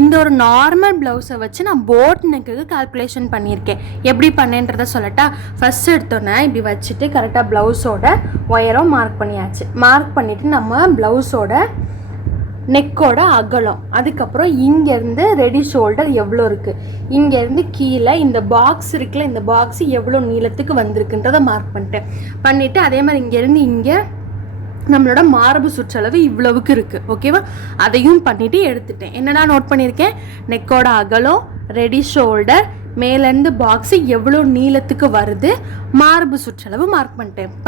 இந்த ஒரு நார்மல் ப்ளவுஸை வச்சு நான் போட் நெக்குக்கு கால்குலேஷன் பண்ணியிருக்கேன். எப்படி பண்ணேன்றதை சொல்லட்டா? ஃபஸ்ட் எடுத்தோன்னே இப்படி வச்சுட்டு கரெக்டாக ப்ளவுஸோட ஒயரும் மார்க் பண்ணியாச்சு. மார்க் பண்ணிவிட்டு நம்ம ப்ளவுஸோட நெக்கோட அகலம், அதுக்கப்புறம் இங்கேருந்து ரெடி ஷோல்டர் எவ்வளோ இருக்குது, இங்கேருந்து கீழே இந்த பாக்ஸ் இருக்குல்ல, இந்த பாக்ஸ் எவ்வளோ நீளத்துக்கு வந்திருக்குன்றதை மார்க் பண்ணிவிட்டு அதே மாதிரி இங்கேருந்து இங்கே நம்மளோட மார்பு சுற்றளவு இவ்வளவுக்கு இருக்குது. ஓகேவா? அதையும் பண்ணிவிட்டு எடுத்துட்டேன். என்னடா நோட் பண்ணியிருக்கேன்? நெக்கோட அகலம், ரெடி ஷோல்டர், மேலேருந்து பாக்ஸு எவ்வளோ நீளத்துக்கு வருது, மார்பு சுற்றளவு மார்க்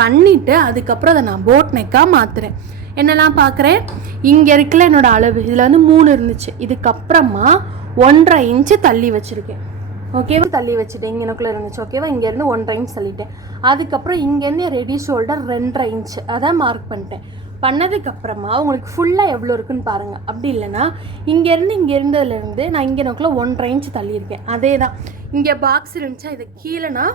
பண்ணிவிட்டு அதுக்கப்புறம் அதை நான் போட் நெக்காக மாற்றுறேன். என்னெல்லாம் பார்க்குறேன்? இங்கே இருக்குல்ல என்னோடய அளவு, இதில் வந்து 3 இருந்துச்சு. இதுக்கப்புறமா 1.5 இன்ச்சு தள்ளி வச்சுருக்கேன். ஓகேவா? தள்ளி வச்சுட்டேன். இங்கே எனக்குள்ளே இருந்துச்சு. ஓகேவா? இங்கேருந்து 1.5 இன்ச் தள்ளிட்டேன். அதுக்கப்புறம் இங்கேருந்து ரெடி ஷோல்டர் 2.5 இன்ச்சு அதை மார்க் பண்ணிட்டேன். பண்ணதுக்கப்புறமா உங்களுக்கு ஃபுல்லாக எவ்வளோ இருக்குன்னு பாருங்கள். அப்படி இல்லைன்னா இங்கே இருந்ததுலேருந்து நான் இங்கே எனக்குள்ளே 1.5 இன்ச்சு தள்ளியிருக்கேன். அதே தான். இங்கே பாக்ஸ் இருந்துச்சா, இதை கீழே நான்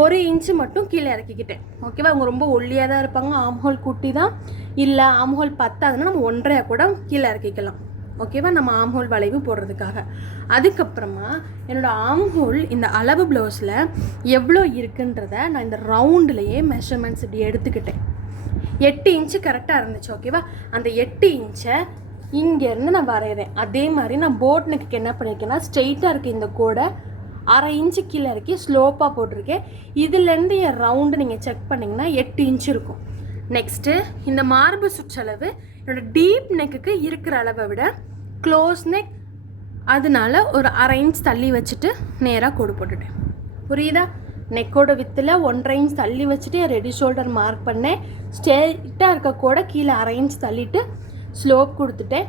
1 இன்ச்சு மட்டும் கீழே இறக்கிக்கிட்டேன். ஓகேவா? அவங்க ரொம்ப ஒல்லியாக தான் இருப்பாங்க, ஆம்ஹோல் குட்டி தான், இல்லை ஆம்ஹோல் பத்தாதுன்னா நம்ம 1.5 கூட கீழே இறக்கிக்கலாம். ஓகேவா? நம்ம ஆம்ஹோல் வளைவு போடுறதுக்காக. அதுக்கப்புறமா என்னோடய ஆம்ஹோல் இந்த அளவு ப்ளவுஸில் எவ்வளோ இருக்குன்றதை நான் இந்த ரவுண்டுலேயே மெஷர்மெண்ட்ஸ் இப்படி எடுத்துக்கிட்டேன். 8 இன்ச்சு கரெக்டாக இருந்துச்சு. ஓகேவா? அந்த 8 இன்ச்சை இங்கேருந்து நான் வரைகிறேன். அதே மாதிரி நான் போட் நெக்குக்கு என்ன பண்ணியிருக்கேன்னா, ஸ்ட்ரெயிட்டாக இருக்குது இந்த கோடை 1/2 இன்ச்சு கீழே இறக்கி ஸ்லோப்பாக போட்டிருக்கேன். இதுலேருந்து என் ரவுண்டு நீங்கள் செக் பண்ணிங்கன்னா 8 இன்ச்சு இருக்கும். நெக்ஸ்ட்டு இந்த மார்பு சுற்றளவு என்னோடய டீப் நெக்குக்கு இருக்கிற அளவை விட க்ளோஸ் நெக், அதனால ஒரு 1/2 இன்ச் தள்ளி வச்சுட்டு நேராக கோடு போட்டுட்டேன். புரியுதா? நெக்கோட வித்தில் 1.5 இன்ச் தள்ளி வச்சுட்டு ரெடி ஷோல்டர் மார்க் பண்ணேன். ஸ்ட்ரெயிட்டாக இருக்க கூட கீழே 1/2 இன்ச் தள்ளிட்டு ஸ்லோப் கொடுத்துட்டேன்.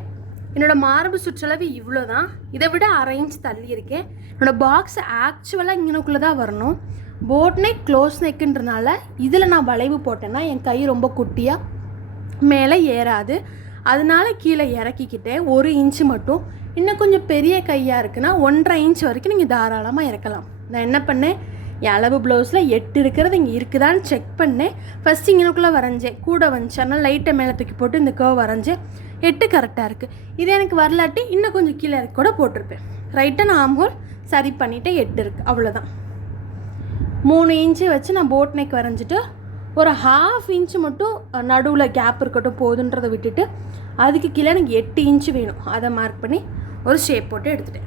என்னோடய மார்பு சுற்றளவு இவ்வளோ தான். இதை விட 1/2 இன்ச் தள்ளி இருக்கேன். என்னோடய பாக்ஸ் ஆக்சுவலாக இங்கனுக்குள்ளே தான் வரணும். போட் நெக் க்ளோஸ் நெக்குன்றனால இதில் நான் வளைவு போட்டேன்னா என் கை ரொம்ப குட்டியாக மேலே ஏறாது. அதனால கீழே இறக்கிக்கிட்டேன் 1 இன்ச்சு மட்டும். இன்னும் கொஞ்சம் பெரிய கையாக இருக்குன்னா 1.5 இன்ச் வரைக்கும் நீங்கள் தாராளமாக இறக்கலாம். நான் என்ன பண்ணேன்? என் அளவு ப்ளவுஸில் 8 இருக்கிறது இங்கே இருக்குதான்னு செக் பண்ணேன். ஃபஸ்ட் இங்கனுக்குள்ளே வரைஞ்சேன், கூட வந்துச்சு. அதனால் லைட்டை மேலே தூக்கி போட்டு இந்த கர்வ் வரைஞ்சேன். 8 கரெக்டாக இருக்குது. இது எனக்கு வரலாட்டி இன்னும் கொஞ்சம் கீழே இறக்கி கூட போட்டிருப்பேன். ரைட்டாக நான் ஆம்ஹோல் சரி பண்ணிவிட்டு 8 இருக்குது. அவ்வளோதான். 3 இன்ச்சு வச்சு நான் போட் நெக் வரைஞ்சிட்டு ஒரு 1/2 இன்ச்சு மட்டும் நடுவில் கேப் இருக்கட்டும் போதுன்றதை விட்டுட்டு அதுக்கு கீழே எனக்கு 8 இன்ச்சு வேணும். அதை மார்க் பண்ணி ஒரு ஷேப் போட்டு எடுத்துட்டேன்.